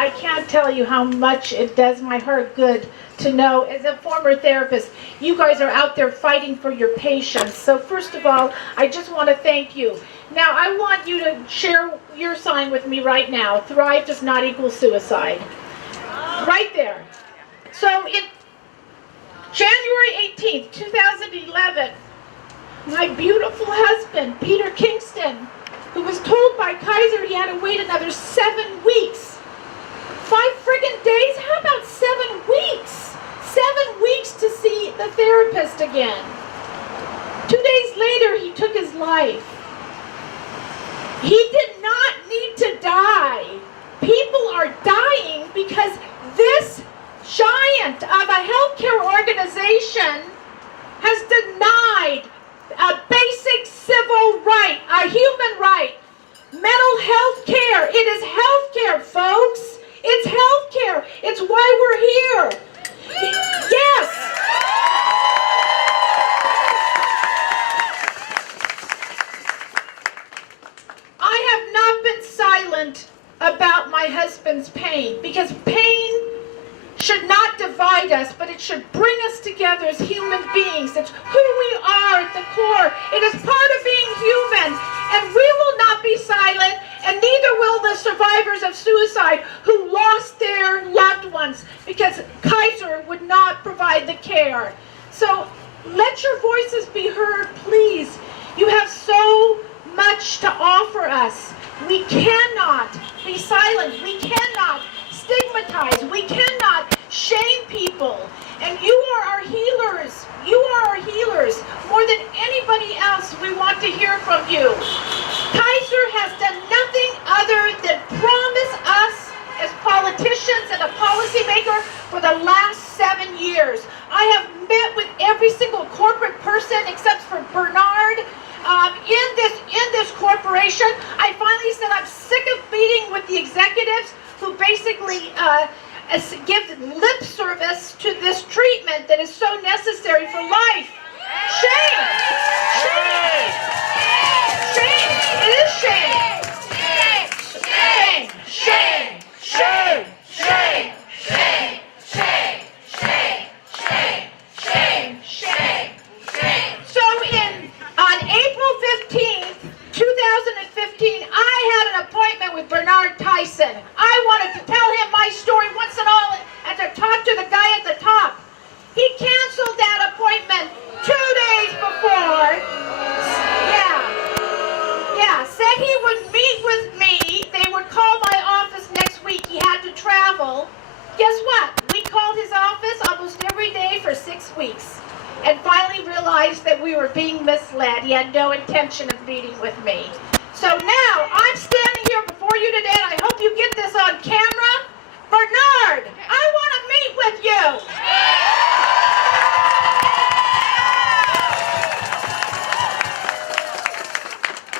I can't tell you how much it does my heart good to know, as a former therapist, you guys are out there fighting for your patients. So first of all, I just want to thank you. Now, I want you to share your sign with me right now. Thrive does not equal suicide. Right there. So in January 18th, 2011, my beautiful husband, Peter Kingston, who was told by Kaiser he had to wait another 7 weeks. 5 friggin' days? How about 7 weeks? 7 weeks to see the therapist again. 2 days later, he took his life. He did not need to die. People are dying because this giant of a healthcare organization has denied a basic civil right, a human right, mental health care. It is health care, folks. It's health care. It's why we're here. Yes. I have not been silent about my husband's pain, because pain should not divide us, but it should bring us together as human beings. It's who we are at the core. It is part of being human, and we will not be silent, and neither will the survivors of suicide who lost their loved ones because Kaiser would not provide the care. So let your voices be heard, please. You have so much to offer us. We cannot be silent. We cannot stigmatize. We cannot shame people. And you are our healers. You are our healers. More than anybody else, we want to hear from you. Kaiser has done nothing other than promise us as politicians and a policymaker for the last 7 years. I have met with every single corporate person except for Bernard in this corporation. I finally said I'm sick of meeting with the executives who basically give lip service to this treatment that is so necessary for life. Shame! Shame! Shame! It is shame! Shame! Shame! Shame! Shame! Shame! Shame! Shame! Shame! Shame! Shame! So on April 15th, 2015, I had an appointment with Bernard Tyson. I wanted to tell him my story once and all and to talk to the guy at the top. He canceled that appointment 2 days before. Yeah, said he would meet with me. They would call my office next week. He had to travel. Guess what? We called his office almost every day for 6 weeks and finally realized that we were being misled. He had no intention of meeting with me. So now I'm standing here before you today, and I hope you get this on camera. Bernard, I want to meet with you.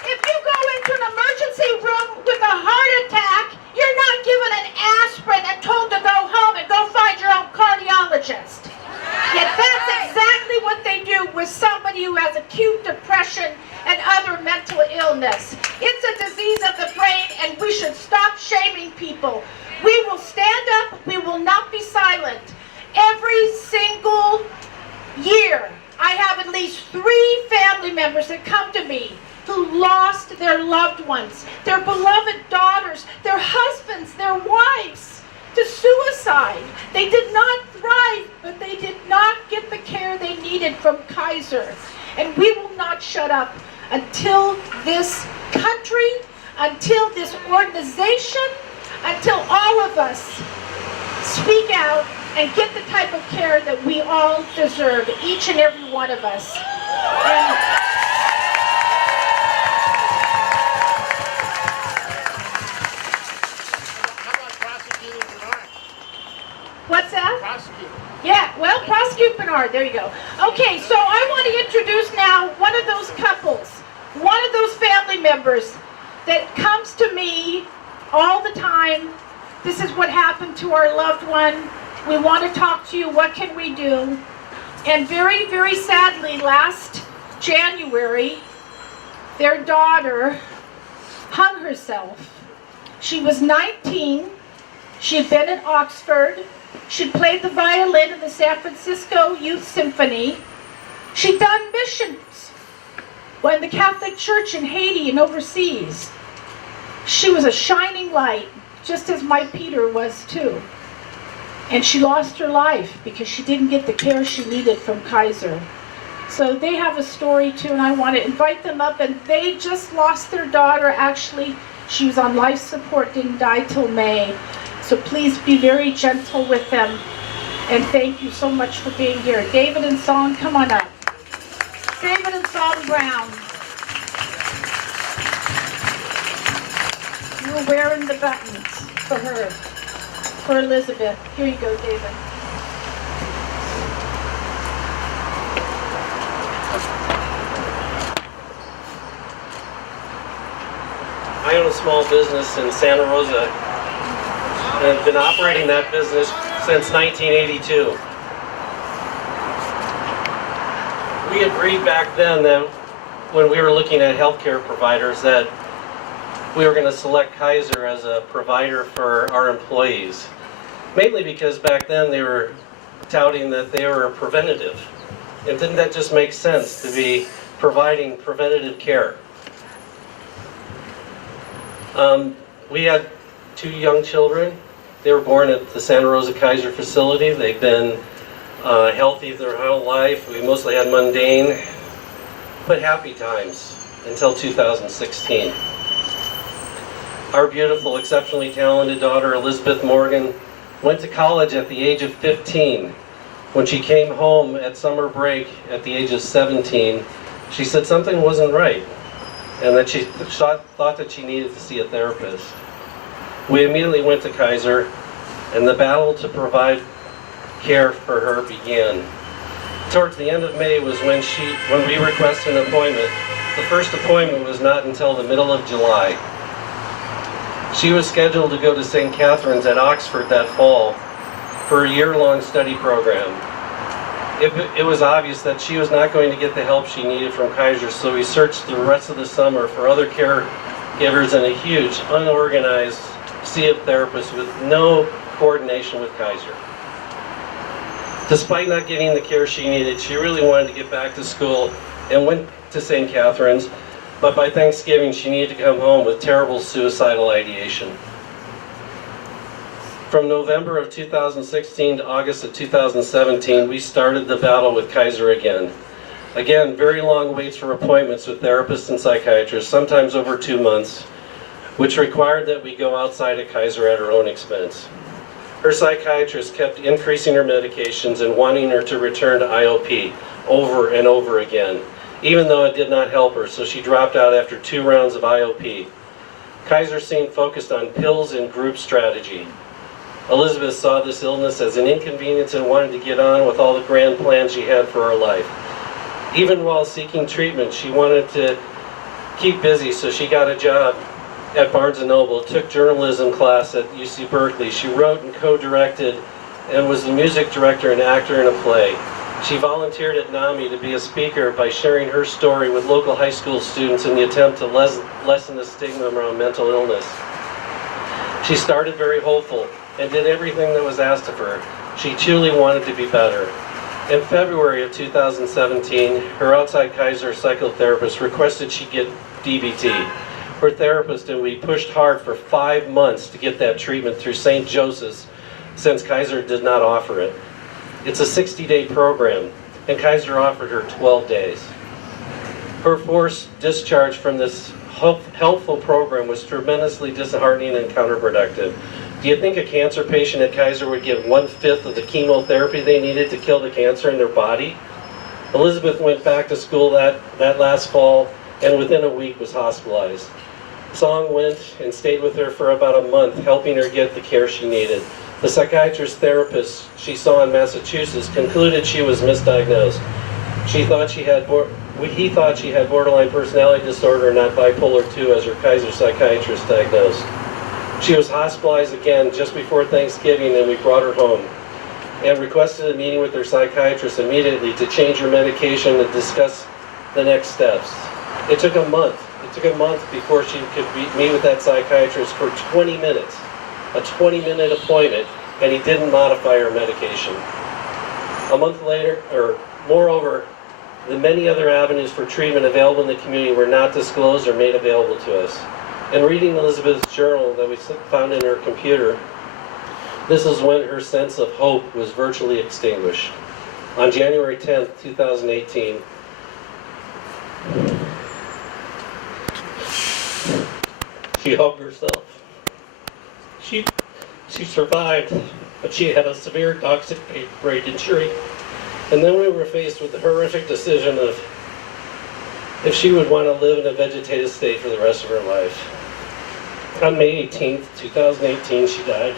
If you go into an emergency room with a heart attack, you're not given an aspirin and told to go home and go find your own cardiologist. Yet that's exactly what they do with somebody who has acute depression and other mental illness. It's a disease of the brain, and we should stop shaming people. We will stand up. We will not be silent. Every single year, I have at least 3 family members that come to me who lost their loved ones, their beloved daughters, their husbands, their wives, to suicide. They did not thrive, but they did not get the care they needed from Kaiser. And we will not shut up until this country, until this organization, until all of us speak out and get the type of care that we all deserve, each and every one of us. And what's that? Prosecute. Yeah, well, prosecute Bernard. There you go. Okay, so I want to introduce now one of those couples, one of those family members that comes to me all the time. This is what happened to our loved one. We want to talk to you. What can we do? And very, very sadly, last January, their daughter hung herself. She was 19. She had been at Oxford. She'd played the violin in the San Francisco Youth Symphony. She'd done missions in the Catholic Church in Haiti and overseas. She was a shining light, just as my Peter was too. And she lost her life because she didn't get the care she needed from Kaiser. So they have a story too, and I want to invite them up. And they just lost their daughter. Actually, she was on life support, didn't die till May. So please be very gentle with them. And thank you so much for being here. David and Song, come on up. David and Song Brown. You're wearing the buttons for her, for Elizabeth. Here you go, David. I own a small business in Santa Rosa and have been operating that business since 1982. We agreed back then that when we were looking at healthcare providers that we were going to select Kaiser as a provider for our employees, mainly because back then they were touting that they were preventative. And didn't that just make sense to be providing preventative care? We had 2 young children. They were born at the Santa Rosa Kaiser facility. They've been healthy their whole life. We mostly had mundane but happy times until 2016. Our beautiful, exceptionally talented daughter, Elizabeth Morgan, went to college at the age of 15. When she came home at summer break at the age of 17, she said something wasn't right, and that she thought that she needed to see a therapist. We immediately went to Kaiser, and the battle to provide care for her began. Towards the end of May was when we requested an appointment. The first appointment was not until the middle of July. She was scheduled to go to St. Catherine's at Oxford that fall for a year-long study program. It was obvious that she was not going to get the help she needed from Kaiser, so we searched the rest of the summer for other caregivers in a huge, unorganized sea of therapists with no coordination with Kaiser. Despite not getting the care she needed, she really wanted to get back to school and went to St. Catherine's, but by Thanksgiving she needed to come home with terrible suicidal ideation. From November of 2016 to August of 2017, we started the battle with Kaiser again. Again, very long waits for appointments with therapists and psychiatrists, sometimes over 2 months, which required that we go outside of Kaiser at our own expense. Her psychiatrist kept increasing her medications and wanting her to return to IOP over and over again, even though it did not help her, so she dropped out after 2 rounds of IOP. Kaiser seemed focused on pills and group strategy. Elizabeth saw this illness as an inconvenience and wanted to get on with all the grand plans she had for her life. Even while seeking treatment, she wanted to keep busy, so she got a job at Barnes & Noble, took journalism class at UC Berkeley. She wrote and co-directed and was the music director and actor in a play. She volunteered at NAMI to be a speaker by sharing her story with local high school students in the attempt to lessen the stigma around mental illness. She started very hopeful and did everything that was asked of her. She truly wanted to be better. In February of 2017, her outside Kaiser psychotherapist requested she get DBT. Her therapist and we pushed hard for 5 months to get that treatment through St. Joseph's, since Kaiser did not offer it. It's a 60-day program, and Kaiser offered her 12 days. Her forced discharge from this helpful program was tremendously disheartening and counterproductive. Do you think a cancer patient at Kaiser would get 1/5 of the chemotherapy they needed to kill the cancer in their body? Elizabeth went back to school that last fall and within a week was hospitalized. Song went and stayed with her for about a month, helping her get the care she needed. The psychiatrist therapist she saw in Massachusetts concluded she was misdiagnosed. He thought she had borderline personality disorder, not bipolar 2, as her Kaiser psychiatrist diagnosed. She was hospitalized again just before Thanksgiving, and we brought her home and requested a meeting with her psychiatrist immediately to change her medication and discuss the next steps. It took a month. It took a month before she could meet with that psychiatrist for 20 minutes. a 20-minute appointment, and he didn't modify her medication. A month later, or moreover, the many other avenues for treatment available in the community were not disclosed or made available to us. In reading Elizabeth's journal that we found in her computer, this is when her sense of hope was virtually extinguished. On January 10th, 2018, she hugged herself. She survived, but she had a severe toxic brain injury. And then we were faced with the horrific decision of if she would want to live in a vegetative state for the rest of her life. On May 18th, 2018, she died.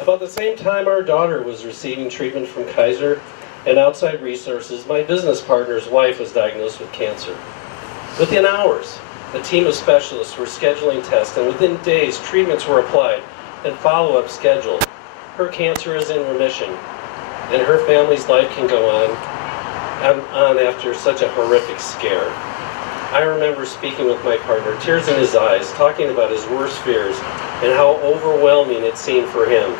About the same time our daughter was receiving treatment from Kaiser and outside resources, my business partner's wife was diagnosed with cancer. Within hours, a team of specialists were scheduling tests, and within days, treatments were applied and follow-up scheduled. Her cancer is in remission, and her family's life can go on after such a horrific scare. I remember speaking with my partner, tears in his eyes, talking about his worst fears and how overwhelming it seemed for him.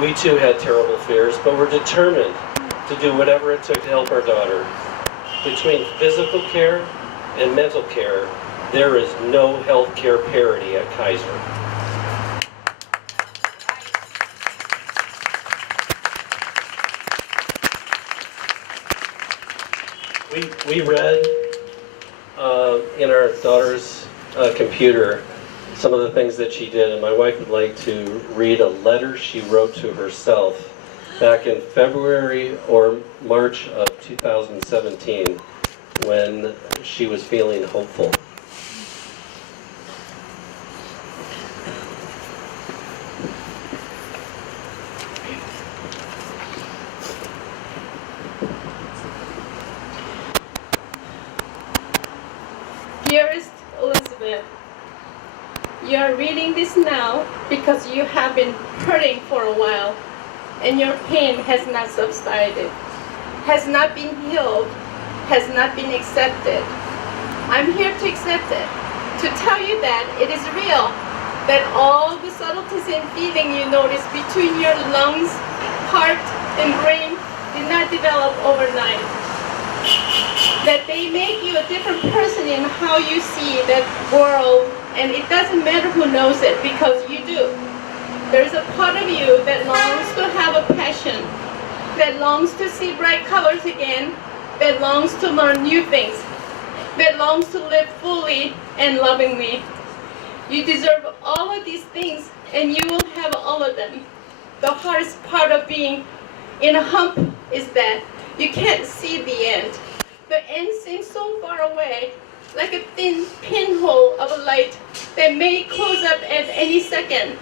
We too had terrible fears, but were determined to do whatever it took to help our daughter. Between physical care and mental care, there is no health care parity at Kaiser. We read in our daughter's computer some of the things that she did, and my wife would like to read a letter she wrote to herself back in February or March of 2017 when she was feeling hopeful. Dearest Elizabeth, you are reading this now because you have been hurting for a while and your pain has not subsided, has not been healed, has not been accepted. I'm here to accept it, to tell you that it is real, that all the subtleties and feeling you notice between your lungs, heart, and brain did not develop overnight. That they make you a different person in how you see that world, and it doesn't matter who knows it because you do. There's a part of you that longs to have a passion, that longs to see bright colors again, that longs to learn new things, that longs to live fully and lovingly. You deserve all of these things, and you will have all of them. The hardest part of being in a hump is that you can't see the end. The end seems so far away, like a thin pinhole of a light that may close up at any second.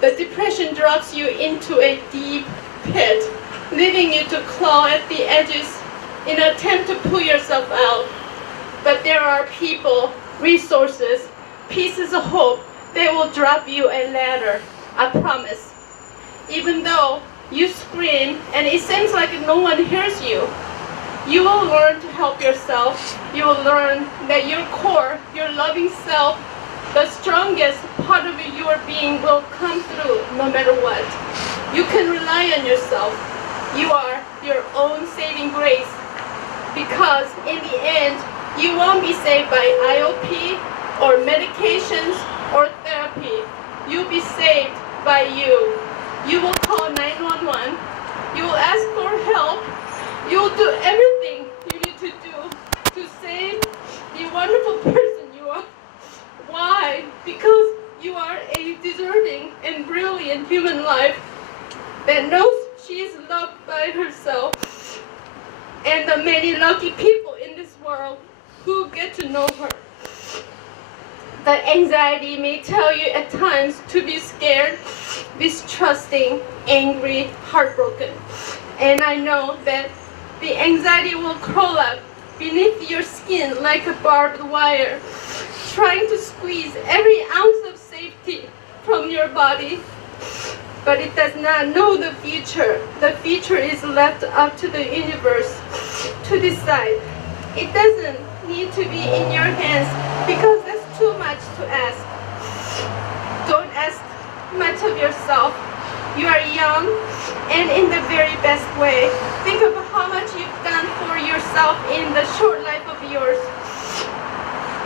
The depression drops you into a deep pit, leaving you to claw at the edges in an attempt to pull yourself out. But there are people, resources, pieces of hope that will drop you a ladder, I promise. Even though you scream and it seems like no one hears you, you will learn to help yourself. You will learn that your core, your loving self, the strongest part of your being will come through no matter what. You can rely on yourself. You are your own saving grace. Because in the end, you won't be saved by IOP or medications or therapy. You'll be saved by you. You will call 911. You will ask for help. You will do everything you need to do to save the wonderful person you are. Why? Because you are a deserving and brilliant human life that knows she is loved by herself and the many lucky people in this world who get to know her. The anxiety may tell you at times to be scared, distrusting, angry, heartbroken. And I know that the anxiety will crawl up beneath your skin like a barbed wire, trying to squeeze every ounce of safety from your body. But it does not know the future. The future is left up to the universe to decide. It doesn't need to be in your hands because that's too much to ask. much of yourself. You are young and in the very best way. Think of how much you've done for yourself in the short life of yours.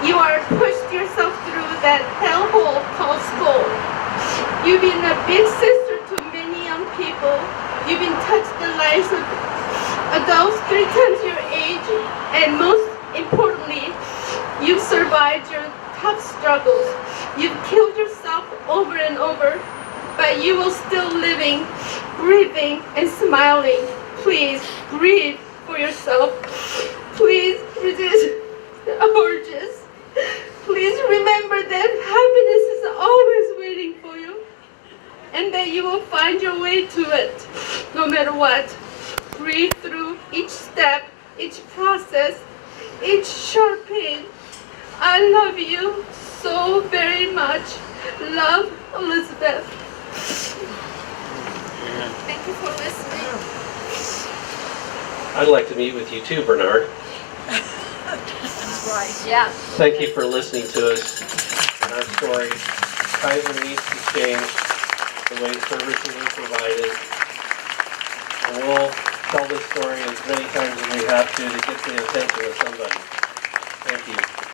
You are pushed yourself through that hellhole called school. You've been a big sister to many young people. You've been touched the lives of adults 3 times your age, and most importantly, you've survived your tough struggles. You've killed yourself over and over, but you will still living, breathing, and smiling. Please breathe for yourself. Please resist the urges. Please remember that happiness is always waiting for you, and that you will find your way to it, no matter what. Breathe through each step, each process, each sharp pain. I love you so very much. Love, Elizabeth. Thank you for listening. I'd like to meet with you too, Bernard. Right. Yeah. Thank you for listening to us and our story. Kaiser needs to change the way services are provided. And we'll tell this story as many times as we have to get the attention of somebody. Thank you.